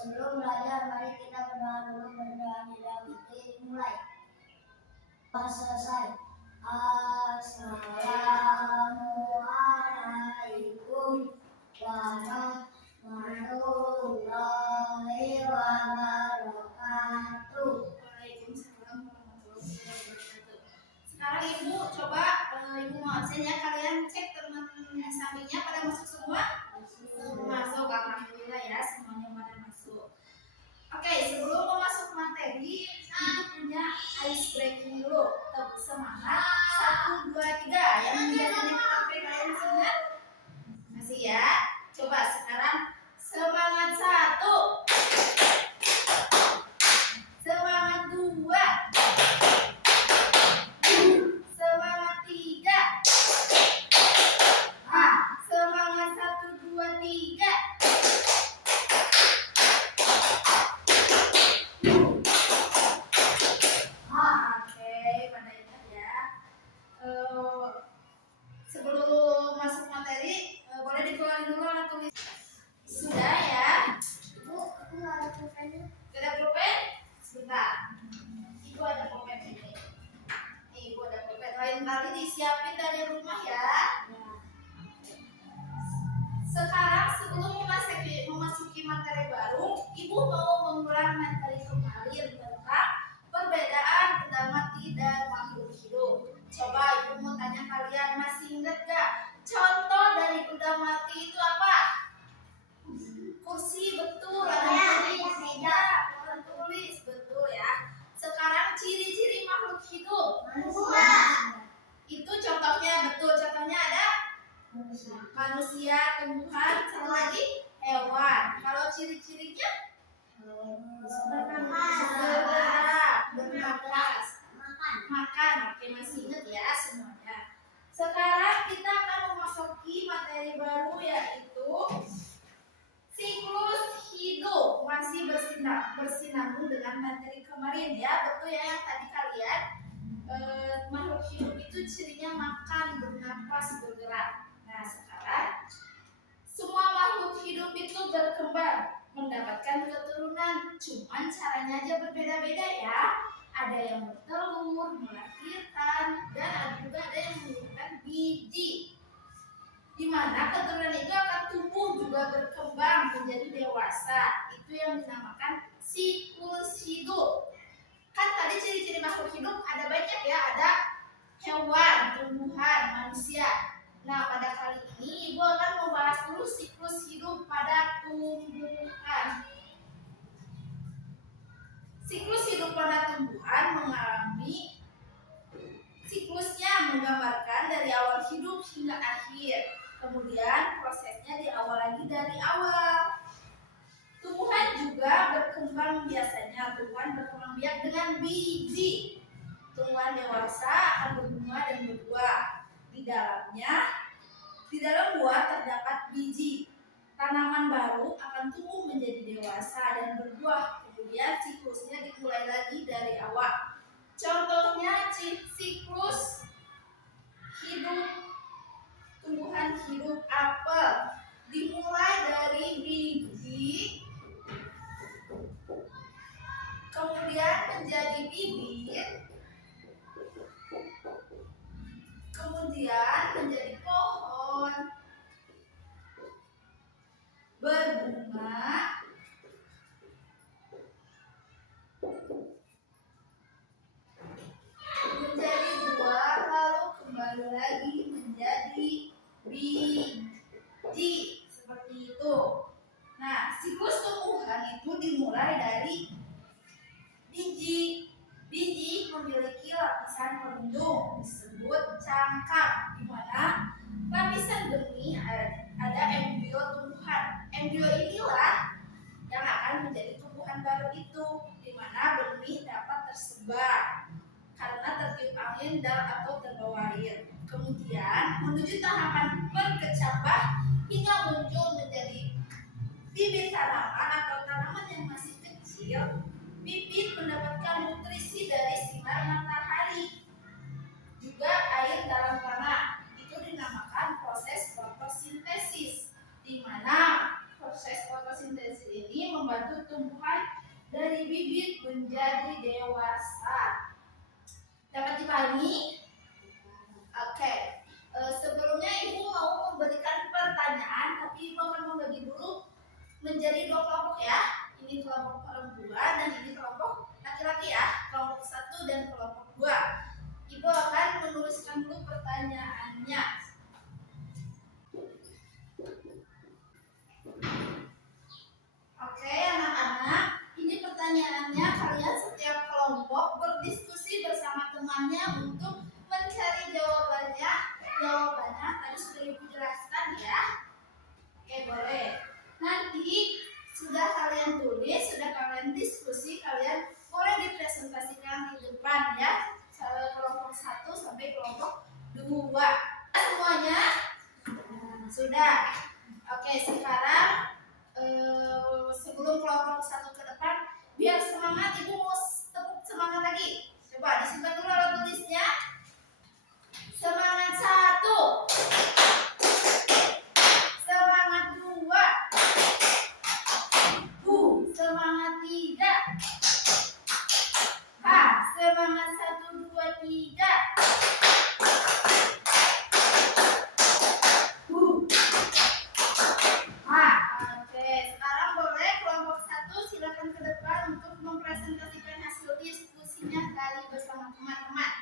Sebelum belajar, mari kita berdoa dulu. Berdoa di dalam hati. Mulai. Selesai. Assalamualaikum warahmatullahi wabarakatuh. Waalaikumsalam warahmatullahi wabarakatuh. Sekarang Ibu coba Ibu mau absen ya, kalian cek teman di sampingnya pada masuk semua? Masuk, alhamdulillah ya, semuanya pada masuk. Oke, sebelum mau masuk materi, Ibu punya ice breaking dulu. Tetap semangat. 1, 2, 3. Yang biasanya kita pakai, kalian masih ingat? Masih ya? Coba sekarang semangat 1, semangat 2, semangat 3. Semangat 1, 2, 3. Oke, pada ingat ya. Sebelum masuk materi, boleh dikeluarin dulu alat tulis. Sudah ya? Bu, aku nggak ada pulpennya. Gak ada pulpen? Sebentar. Ibu ada pulpen ini. Nih, Ibu ada pulpen. Lain kali disiapin dari rumah ya. Sekarang sebelum memasuki materi baru, Ibu mau mengulang materi kemarin tentang perbedaan benda mati dan makhluk hidup. Coba Ibu mau tanya kalian, masih ingat gak? Contoh dari benda mati itu apa? Kursi, betul. Ada tulis, meja, orang tulis, betul ya. Sekarang ciri-ciri makhluk hidup. Manusia. Itu contohnya, betul. Contohnya ada manusia, tumbuhan, sama lagi hewan. Kalau ciri-cirinya bergerak, bernapas, makan. Oke, masih ingat ya semuanya. Sekarang kita akan memasuki materi baru, yaitu siklus hidup. Masih bersinambung dengan materi kemarin ya. Betul ya yang tadi kalian makhluk hidup itu cirinya makan, bernapas, bergerak. Nah, sekarang semua makhluk hidup itu berkembang, mendapatkan keturunan. Cuman caranya aja berbeda-beda ya. Ada yang bertelur, melahirkan, dan ada yang menurunkan biji. Di mana keturunan itu akan tumbuh juga berkembang menjadi dewasa. Itu yang dinamakan siklus hidup. Kan tadi ciri-ciri makhluk hidup ada banyak ya, ada hewan, tumbuhan, manusia. Nah, pada kali ini Ibu akan membahas dulu siklus hidup pada tumbuhan. Siklus hidup pada tumbuhan mengalami siklusnya menggambarkan dari awal hidup hingga akhir. Kemudian prosesnya diawal lagi dari awal. Tumbuhan juga berkembang biasanya. Tumbuhan berkembang biak dengan biji. Tumbuhan dewasa akan berbunga dan berbuah. Di dalam buah terdapat biji. Tanaman baru akan tumbuh menjadi dewasa dan berbuah. Kemudian siklusnya dimulai lagi dari awal. Contohnya siklus hidup tumbuhan hidup apel. Dimulai dari biji, kemudian menjadi bibit, kemudian menjadi pohon, berbunga, menjadi buah, lalu kembali lagi menjadi biji. Seperti itu. Nah, siklus tumbuhan itu dimulai dari biji. Biji memiliki lapisan pelindung disebut cangkang, di mana lapisan benih ada embrio tumbuhan. Embrio inilah yang akan menjadi tumbuhan baru itu, di mana benih dapat tersebar karena tertiup angin dan atau terbawa air. Kemudian menuju tahapan berkecambah hingga muncul menjadi bibit tanaman atau tanaman yang masih kecil. Bibit mendapatkan nutrisi dari sinar matahari, juga air dalam tanah. Itu dinamakan proses fotosintesis, di mana proses fotosintesis ini membantu menjadi dewasa. Dapat dipahami? Oke. Sebelumnya Ibu mau memberikan pertanyaan, tapi Ibu akan membagi dulu menjadi dua kelompok ya. Ini kelompok perempuan dan ini kelompok laki-laki ya. Kelompok 1 dan kelompok 2. Ibu akan menuliskan dulu pertanyaannya. Oke anak-anak, ini pertanyaannya, kalian setiap kelompok berdiskusi bersama temannya untuk mencari jawabannya. Jawabannya tadi sudah Ibu jelaskan ya. Oke, boleh. Nanti sudah kalian tulis, sudah kalian diskusi, kalian boleh dipresentasikan di depan ya. Kelompok 1 sampai kelompok 2. Semuanya sudah. Oke, sekarang sebelum kelompok 1 ke depan, biar semangat, Ibu mau tepuk semangat lagi. Coba disimpan dulu alat tulisnya. Semangat 1. Semangat 2. Semangat 3. Semangat 1, 2, 3. Oke, sekarang boleh kelompok 1 silakan ke depan untuk mempresentasikan hasil diskusinya tadi bersama teman-teman.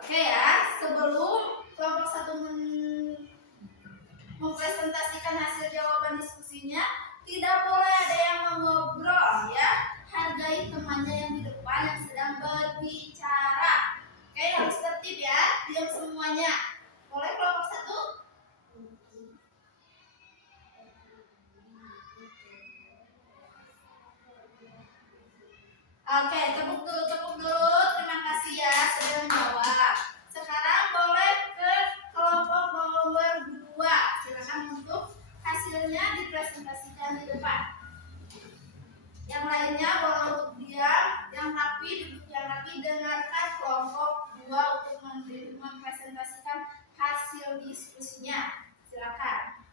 Oke ya, sebelum kelompok 1 mempresentasikan hasil jawaban diskusinya, tidak boleh ada yang mengobrol ya. Hargai temannya yang di depan yang sedang berbicara. Oke, harus tertib ya, diam semuanya. Boleh kelompok 1? Oke, tepuk dulu. Terima kasih ya sudah menjawab. Sekarang boleh ke kelompok nomor 2. Silakan untuk hasilnya dipresentasikan di depan. Yang lainnya boleh untuk diam, yang rapi, duduk yang rapi, dengarkan kelompok 2 untuk mempresentasikan hasil diskusinya. Silakan.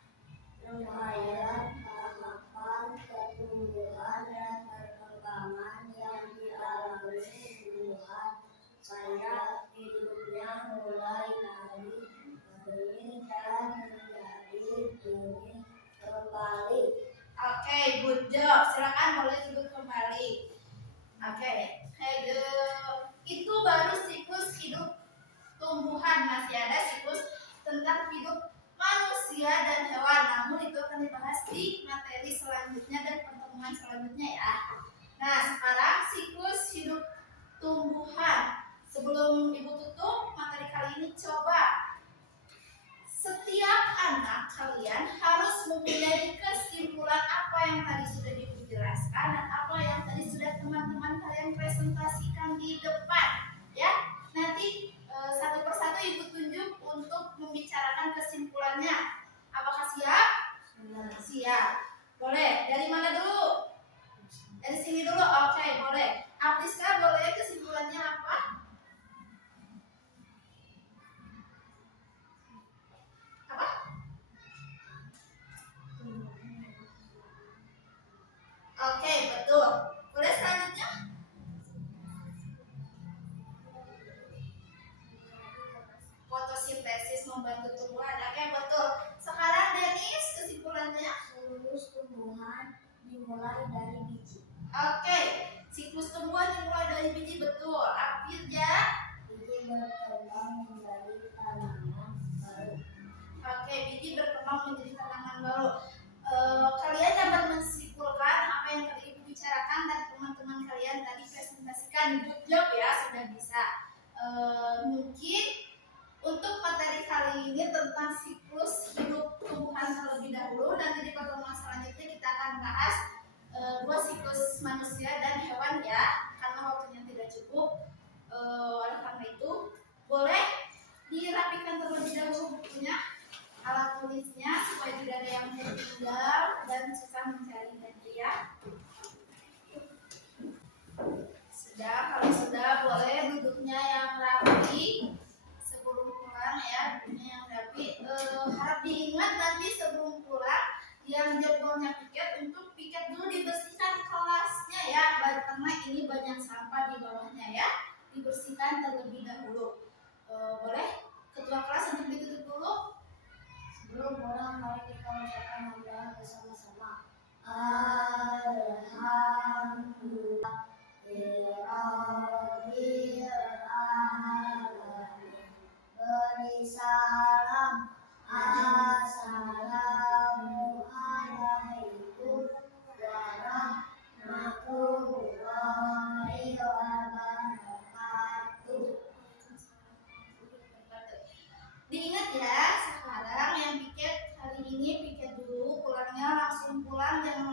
Rangkaian tahapan pertumbuhan dan perkembangan yang dialami tumbuhan saya hidupnya mulai dari benih dan menjadi benih kembali. Oke, good job. Silakan boleh duduk kembali. Oke, itu baru siklus hidup tumbuhan. Masih ada siklus tentang hidup manusia dan hewan. Namun itu akan dibahas di materi selanjutnya dan pertemuan selanjutnya ya. Nah, sekarang siklus hidup tumbuhan. Sebelum Ibu tutup materi kali ini, coba setiap anak kalian harus mempunyai kesimpulan apa yang tadi sudah Ibu jelaskan dan apa yang tadi sudah teman-teman kalian presentasikan di depan ya. Nanti satu persatu Ibu tunjuk untuk membicarakan kesimpulannya. Apakah siap? Siap. Boleh. Dari mana dulu? Dari sini dulu. Oke, boleh. Apriska, boleh kesimpulannya apa? Oke, betul. Boleh selanjutnya? Fotosintesis membantu tumbuhan. Oke, betul. Sekarang Denis, kesimpulannya? Siklus tumbuhan dimulai dari biji. Oke, siklus tumbuhan dimulai dari biji, betul. Akhirnya Biji berkembang menjadi tanaman baru. oke, biji berkembang menjadi tanaman baru. Kalian dapat mensimpulkan apa yang tadi Ibu bicarakan dan teman-teman kalian tadi presentasikan. Good job ya, sudah bisa. Mungkin untuk materi kali ini tentang siklus hidup tumbuhan terlebih dahulu. Nanti di pertemuan selanjutnya kita akan bahas dua siklus manusia dan hewan ya, karena waktunya tidak cukup. Oleh karena itu, boleh yang jadwalnya piket untuk piket dulu dibersihkan kelasnya ya, karena ini banyak sampah di bawahnya ya, dibersihkan terlebih dahulu. Boleh ketua kelas untuk ditutup dulu. Sebelum pulang, mari kita ucapkan hamdalah bersama-sama. Alhamdulillahirabbil alamin. Beri salam. Assalamualaikum warahmatullahi wabarakatuh. Diingat ya, sekarang yang piket hari ini piket dulu, pulangnya langsung pulang, jangan